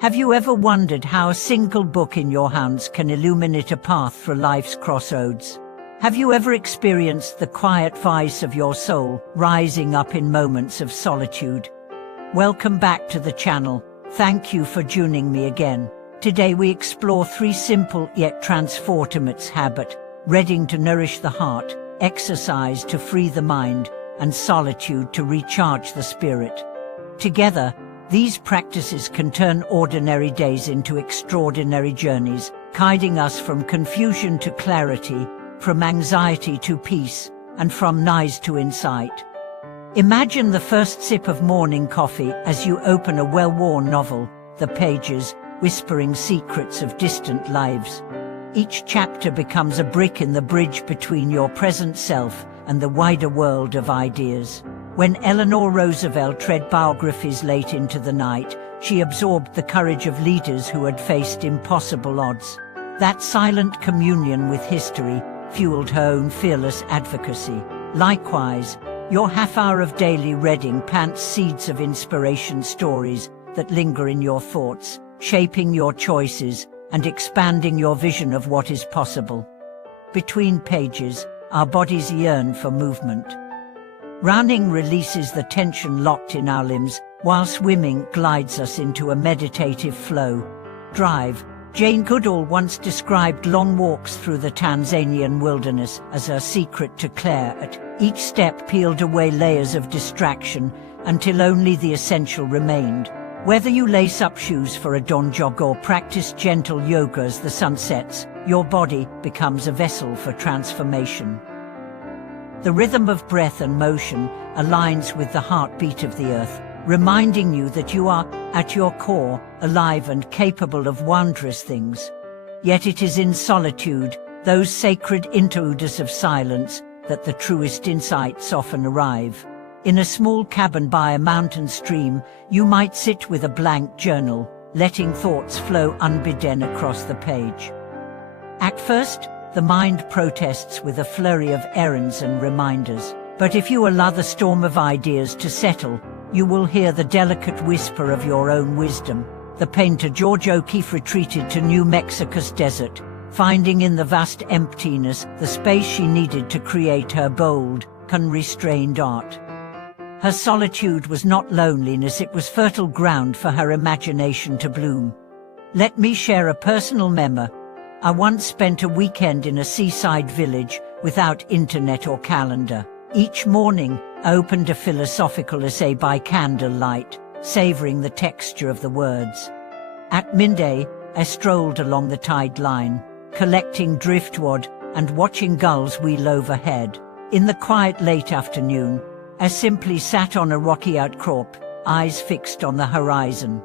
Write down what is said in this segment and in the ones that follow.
Have you ever wondered how a single book in your hands can illuminate a path through life's crossroads? Have you ever experienced the quiet voice of your soul rising up in moments of solitude? Welcome back to the channel. Thank you for joining me again. Today we explore 3 simple yet transformative habits: reading to nourish the heart, exercise to free the mind, and solitude to recharge the spirit. Together, these practices can turn ordinary days into extraordinary journeys, guiding us from confusion to clarity, from anxiety to peace, and from noise to insight. Imagine the first sip of morning coffee as you open a well-worn novel, the pages whispering secrets of distant lives. Each chapter becomes a brick in the bridge between your present self and the wider world of ideas. When Eleanor Roosevelt read biographies late into the night, she absorbed the courage of leaders who had faced impossible odds. That silent communion with history fueled her own fearless advocacy. Likewise, your half-hour of daily reading plants seeds of inspiration, stories that linger in your thoughts, shaping your choices and expanding your vision of what is possible. Between pages, our bodies yearn for movement. Running releases the tension locked in our limbs, while swimming glides us into a meditative flow. Drive. Jane Goodall once described long walks through the Tanzanian wilderness as her secret to clarity. Each step peeled away layers of distraction until only the essential remained. Whether you lace up shoes for a dawn jog or practice gentle yoga as the sun sets, your body becomes a vessel for transformation. The rhythm of breath and motion aligns with the heartbeat of the earth, reminding you that you are, at your core, alive and capable of wondrous things. Yet it is in solitude, those sacred interludes of silence, that the truest insights often arrive. In a small cabin by a mountain stream, you might sit with a blank journal, letting thoughts flow unbidden across the page. At first, the mind protests with a flurry of errands and reminders. But if you allow the storm of ideas to settle, you will hear the delicate whisper of your own wisdom. The painter George O'Keeffe retreated to New Mexico's desert, finding in the vast emptiness the space she needed to create her bold, unrestrained art. Her solitude was not loneliness, it was fertile ground for her imagination to bloom. Let me share a personal memoir. I once spent a weekend in a seaside village without internet or calendar. Each morning, I opened a philosophical essay by candlelight, savoring the texture of the words. At midday, I strolled along the tide line, collecting driftwood and watching gulls wheel overhead. In the quiet late afternoon, I simply sat on a rocky outcrop, eyes fixed on the horizon.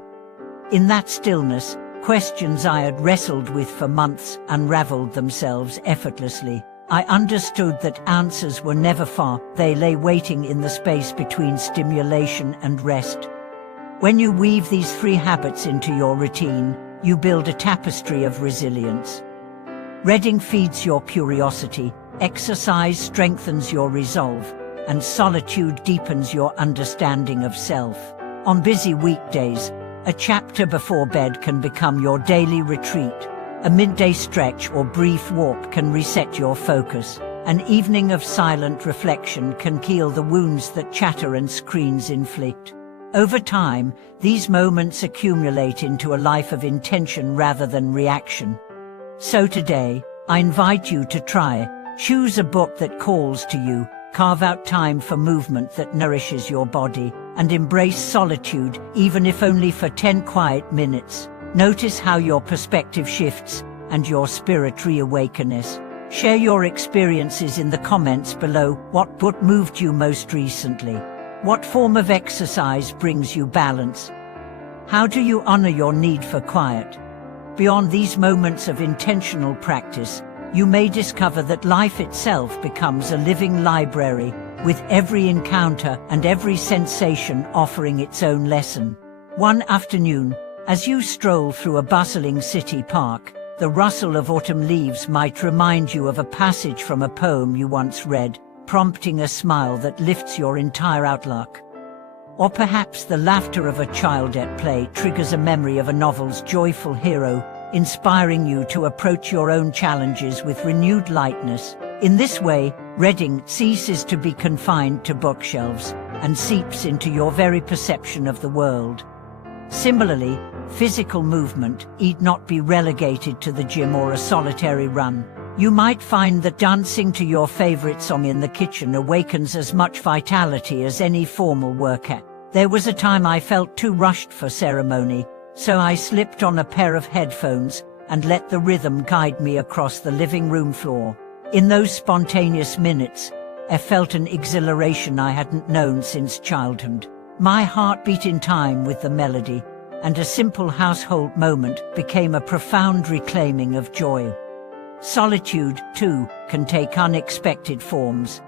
In that stillness, questions I had wrestled with for months unraveled themselves effortlessly. I understood that answers were never far, they lay waiting in the space between stimulation and rest. When you weave these 3 habits into your routine, you build a tapestry of resilience. Reading feeds your curiosity, exercise strengthens your resolve, and solitude deepens your understanding of self. On busy weekdays, a chapter before bed can become your daily retreat. A midday stretch or brief walk can reset your focus. An evening of silent reflection can heal the wounds that chatter and screens inflict. Over time, these moments accumulate into a life of intention rather than reaction. So today, I invite you to try. Choose a book that calls to you, carve out time for movement that nourishes your body, and embrace solitude, even if only for 10 quiet minutes. Notice how your perspective shifts and your spirit reawakens. Share your experiences in the comments below. What book moved you most recently? What form of exercise brings you balance? How do you honor your need for quiet? Beyond these moments of intentional practice, you may discover that life itself becomes a living library, with every encounter and every sensation offering its own lesson. One afternoon, as you stroll through a bustling city park, the rustle of autumn leaves might remind you of a passage from a poem you once read, prompting a smile that lifts your entire outlook. Or perhaps the laughter of a child at play triggers a memory of a novel's joyful hero, inspiring you to approach your own challenges with renewed lightness. In this way, reading ceases to be confined to bookshelves and seeps into your very perception of the world. Similarly, physical movement need not be relegated to the gym or a solitary run. You might find that dancing to your favorite song in the kitchen awakens as much vitality as any formal workout. There was a time I felt too rushed for ceremony, so I slipped on a pair of headphones and let the rhythm guide me across the living room floor. In those spontaneous minutes, I felt an exhilaration I hadn't known since childhood. My heart beat in time with the melody, and a simple household moment became a profound reclaiming of joy. Solitude, too, can take unexpected forms.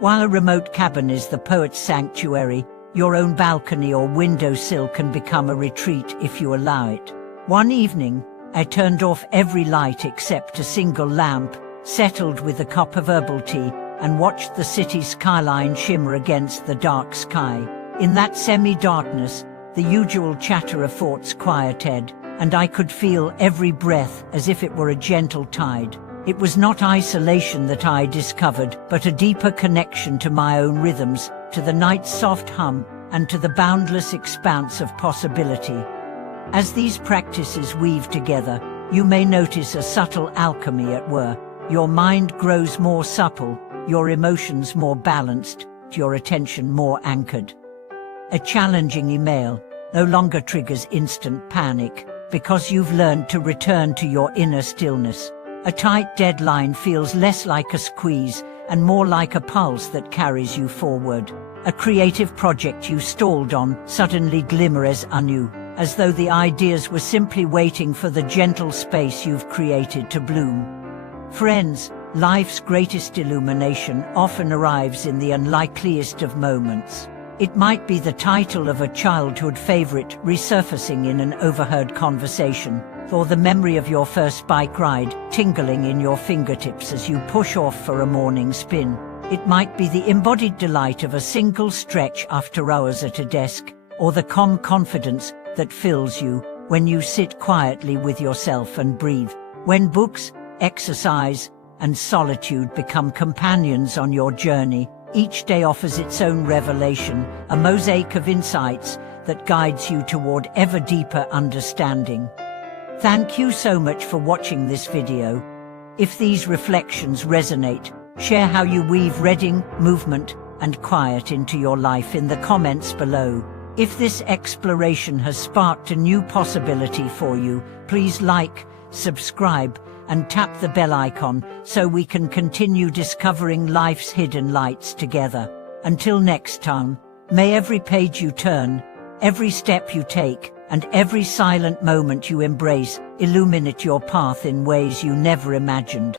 While a remote cabin is the poet's sanctuary, your own balcony or windowsill can become a retreat if you allow it. One evening, I turned off every light except a single lamp, settled with a cup of herbal tea, and watched the city skyline shimmer against the dark sky. In that semi-darkness, the usual chatter of thoughts quieted, and I could feel every breath as if it were a gentle tide. It was not isolation that I discovered, but a deeper connection to my own rhythms, to the night's soft hum, and to the boundless expanse of possibility. As these practices weave together, you may notice a subtle alchemy at work. Your mind grows more supple, your emotions more balanced, your attention more anchored. A challenging email no longer triggers instant panic, because you've learned to return to your inner stillness. A tight deadline feels less like a squeeze and more like a pulse that carries you forward. A creative project you stalled on suddenly glimmers anew, as though the ideas were simply waiting for the gentle space you've created to bloom. Friends, life's greatest illumination often arrives in the unlikeliest of moments. It might be the title of a childhood favorite resurfacing in an overheard conversation, or the memory of your first bike ride tingling in your fingertips as you push off for a morning spin. It might be the embodied delight of a single stretch after hours at a desk, or the calm confidence that fills you when you sit quietly with yourself and breathe. When books, exercise, and solitude become companions on your journey, each day offers its own revelation, a mosaic of insights that guides you toward ever deeper understanding. Thank you so much for watching this video. If these reflections resonate, share how you weave reading, movement, and quiet into your life in the comments below. If this exploration has sparked a new possibility for you, please like, subscribe, and tap the bell icon so we can continue discovering life's hidden lights together. Until next time, may every page you turn, every step you take, and every silent moment you embrace illuminate your path in ways you never imagined.